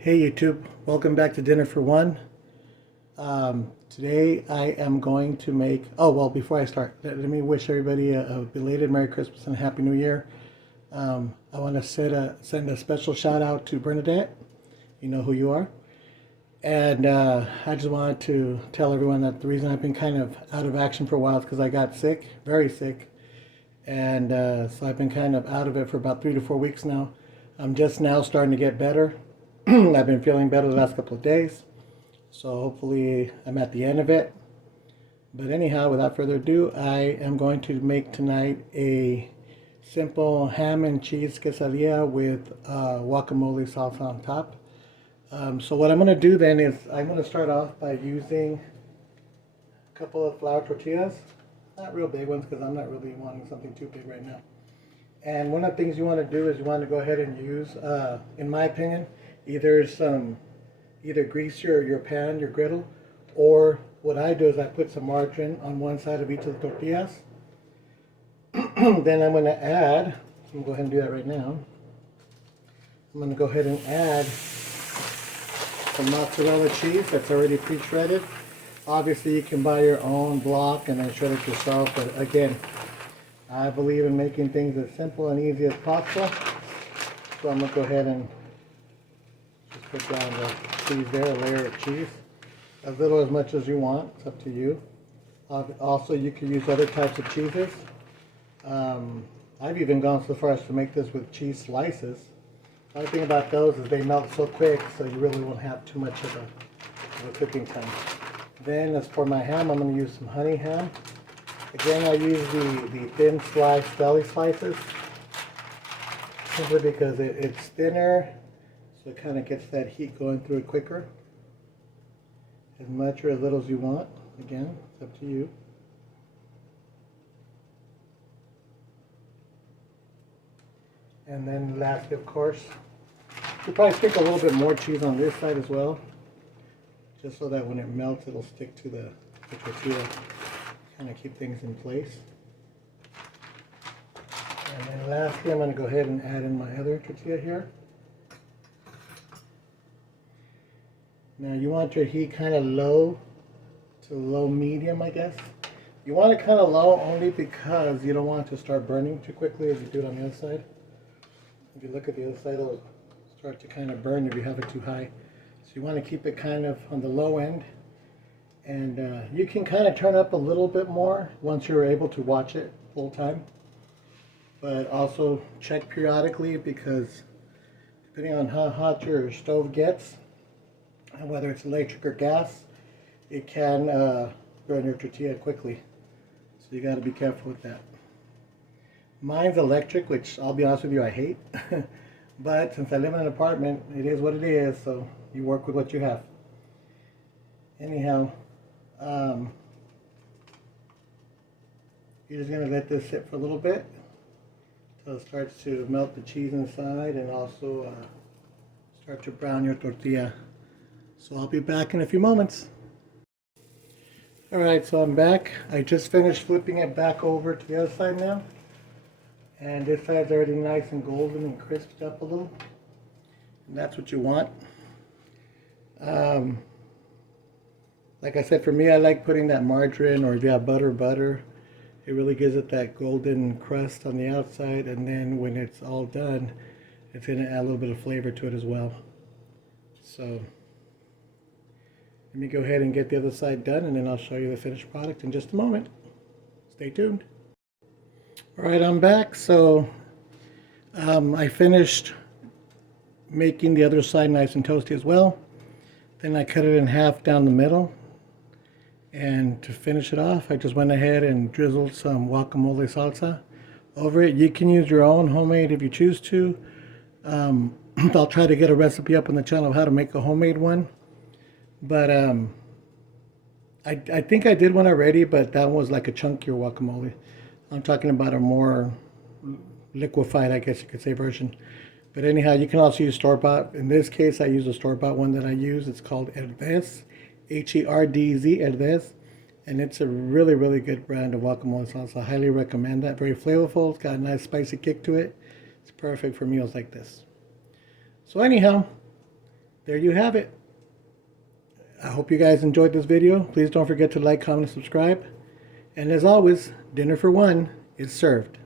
Hey YouTube, welcome back to Dinner for One. Today I am going to make, oh well, before I start, let me wish everybody a belated Merry Christmas and a Happy New Year. I want to send a special shout out to Bernadette, you know who you are. And I just wanted to tell everyone that the reason I've been kind of out of action for a while is because I got sick, very sick. And so I've been kind of out of it for about 3 to 4 weeks now. I'm just now starting to get better. I've been feeling better the last couple of days. So hopefully I'm at the end of it. But anyhow, without further ado, I am going to make tonight a simple ham and cheese quesadilla with guacamole salsa on top. So what I'm going to do then is I'm going to start off by using a couple of flour tortillas. Not real big ones because I'm not really wanting something too big right now. And one of the things you want to do is you want to go ahead and use, in my opinion, either grease your pan, your griddle, or what I do is I put some margarine on one side of each of the tortillas. Then I'm going to add, I'm going to go ahead and do that right now. I'm going to go ahead and add some mozzarella cheese that's already pre-shredded. Obviously you can buy your own block and then shred it yourself, but again, I believe in making things as simple and easy as possible. So I'm going to go ahead and just put down the cheese there, a layer of cheese. As little as much as you want, it's up to you. Also, you can use other types of cheeses. I've even gone so far as to make this with cheese slices. The only thing about those is they melt so quick, so you really won't have too much of a cooking time. Then as for my ham, I'm going to use some honey ham. Again, I use the thin sliced deli slices, simply because it's thinner, so it kind of gets that heat going through it quicker. As much or as little as you want. Again, it's up to you. And then lastly, of course, you'll probably stick a little bit more cheese on this side as well, just so that when it melts, it'll stick to the tortilla, kind of keep things in place. And then lastly, I'm going to go ahead and add in my other tortilla here. Now you want your heat kind of low to low medium, I guess. You want it kind of low only because you don't want it to start burning too quickly as you do it on the other side. If you look at the other side, it'll start to kind of burn if you have it too high. So you want to keep it kind of on the low end. And you can kind of turn up a little bit more once you're able to watch it full time. But also check periodically, because depending on how hot your stove gets, and whether it's electric or gas, it can burn your tortilla quickly. So you got to be careful with that. Mine's electric, which I'll be honest with you, I hate. But since I live in an apartment, it is what it is, so you work with what you have. Anyhow, you're just going to let this sit for a little bit until it starts to melt the cheese inside and also start to brown your tortilla. So I'll be back in a few moments. Alright, so I'm back. I just finished flipping it back over to the other side now. And this side's already nice and golden and crisped up a little. And that's what you want. Like I said, for me, I like putting that margarine, or if you have butter. It really gives it that golden crust on the outside, and then when it's all done, it's going to add a little bit of flavor to it as well. So let me go ahead and get the other side done, and then I'll show you the finished product in just a moment. Stay tuned. Alright, I'm back. So I finished making the other side nice and toasty as well. Then I cut it in half down the middle. And to finish it off, I just went ahead and drizzled some guacamole salsa over it. You can use your own homemade if you choose to. I'll try to get a recipe up on the channel of how to make a homemade one. But I think I did one already, but that was like a chunkier guacamole. I'm talking about a more liquefied, I guess you could say, version. But anyhow, you can also use store-bought. In this case, I use a store-bought one that I use. It's called Herdez, H-E-R-D-Z, Herdez. And it's a really, really good brand of guacamole sauce. I highly recommend that. Very flavorful. It's got a nice spicy kick to it. It's perfect for meals like this. So anyhow, there you have it. I hope you guys enjoyed this video. Please don't forget to like, comment, and subscribe. And as always, dinner for one is served.